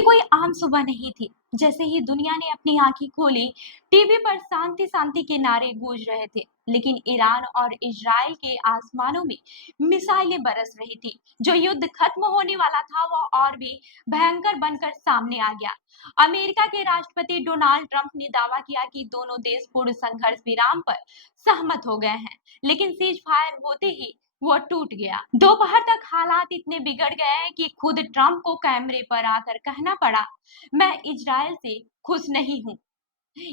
ये कोई आम सुबह नहीं थी। जैसे ही दुनिया ने अपनी आंखें खोली, टीवी पर शांति शांति के नारे गूंज रहे थे, लेकिन ईरान और इजराइल के आसमानों में मिसाइलें बरस रही थी। जो युद्ध खत्म होने वाला था वह और भी भयंकर बनकर सामने आ गया। अमेरिका के राष्ट्रपति डोनाल्ड ट्रंप ने दावा किया कि दोनों देश पूर्ण संघर्ष विराम पर सहमत हो गए हैं, लेकिन सीज फायर होते ही वो टूट गया। दोपहर तक हालात इतने बिगड़ गए हैं कि खुद ट्रंप को कैमरे पर आकर कहना पड़ा, मैं इजराइल से खुश नहीं हूँ।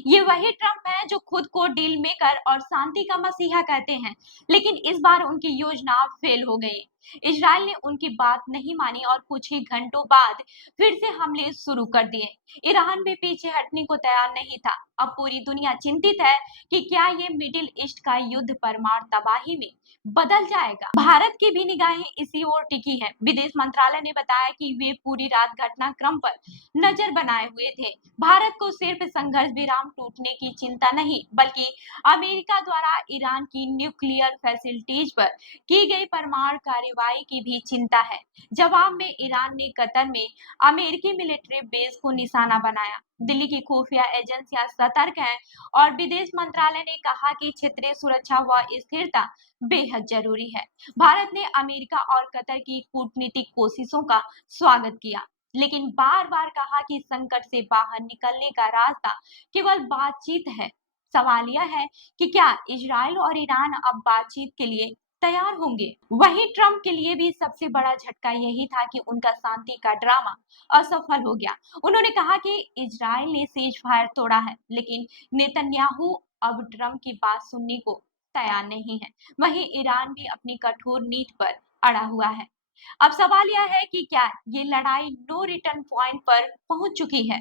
ये वही ट्रंप है जो खुद को डील मेकर और शांति का मसीहा कहते हैं, लेकिन इस बार उनकी योजना फेल हो गई। इजराइल ने उनकी बात नहीं मानी और कुछ ही घंटों बाद फिर से हमले शुरू कर दिए। ईरान भी पीछे हटने को तैयार नहीं था। अब पूरी दुनिया चिंतित है कि क्या ये मिडिल ईस्ट का युद्ध परमाणु तबाही में बदल जाएगा। भारत की भी निगाहें इसी ओर टिकी है। विदेश मंत्रालय ने बताया कि वे पूरी रात घटनाक्रम पर नजर बनाए हुए थे। भारत को सिर्फ संघर्ष विराम टूटने की चिंता नहीं, बल्कि अमेरिका द्वारा ईरान की न्यूक्लियर फैसिलिटीज पर की गई परमाणु कार्रवाई की भी चिंता है। जवाब में ईरान ने कतर में अमेरिकी मिलिट्री बेस को निशाना बनाया। दिल्ली की खुफिया एजेंसियां सतर्क हैं और विदेश मंत्रालय ने कहा कि क्षेत्रीय सुरक्षा व स्थिरता बेहद जरूरी है। भारत ने अमेरिका और कतर की कूटनीतिक कोशिशों का स्वागत किया, लेकिन बार बार कहा कि संकट से बाहर निकलने का रास्ता केवल बातचीत है। सवाल यह है कि क्या इजराइल और ईरान अब बातचीत के लिए तैयार होंगे। वहीं ट्रंप के लिए भी सबसे बड़ा झटका यही था कि उनका शांति का ड्रामा असफल हो गया। उन्होंने कहा कि इजराइल ने सीज फायर तोड़ा है, लेकिन नेतन्याहू अब ट्रंप की बात सुनने को तैयार नहीं है। वहीं ईरान भी अपनी कठोर नीति पर अड़ा हुआ है। अब सवाल यह है कि क्या ये लड़ाई नो रिटर्न पॉइंट पर पहुंच चुकी है।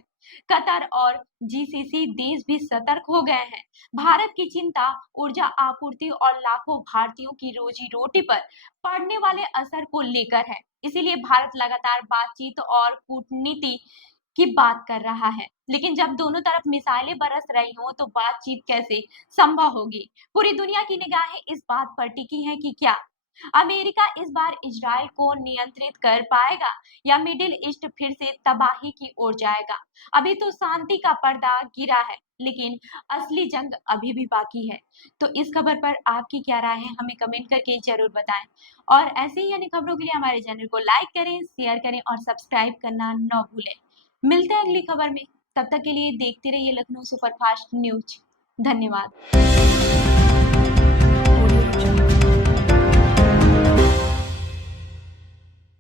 कतर और जीसीसी देश भी सतर्क हो गए हैं। भारत की चिंता ऊर्जा आपूर्ति और लाखों भारतीयों की रोजी रोटी पर पड़ने वाले असर को लेकर है। इसीलिए भारत लगातार बातचीत और कूटनीति की बात कर रहा है, लेकिन जब दोनों तरफ मिसाइलें बरस रही हों तो बातचीत कैसे संभव होगी। पूरी दुनिया की निगाहें इस बात पर टिकी हैं कि क्या अमेरिका इस बार इजराइल को नियंत्रित कर पाएगा या मिडिल ईस्ट फिर से तबाही की ओर जाएगा। अभी तो शांति का पर्दा गिरा है, लेकिन असली जंग अभी भी बाकी है। तो इस खबर पर आपकी क्या राय है, हमें कमेंट करके जरूर बताएं। और ऐसे ही अन्य खबरों के लिए हमारे चैनल को लाइक करें, शेयर करें और सब्सक्राइब करना न भूलें। मिलते हैं अगली खबर में, तब तक के लिए देखते रहिए लखनऊ सुपरफास्ट न्यूज। धन्यवाद।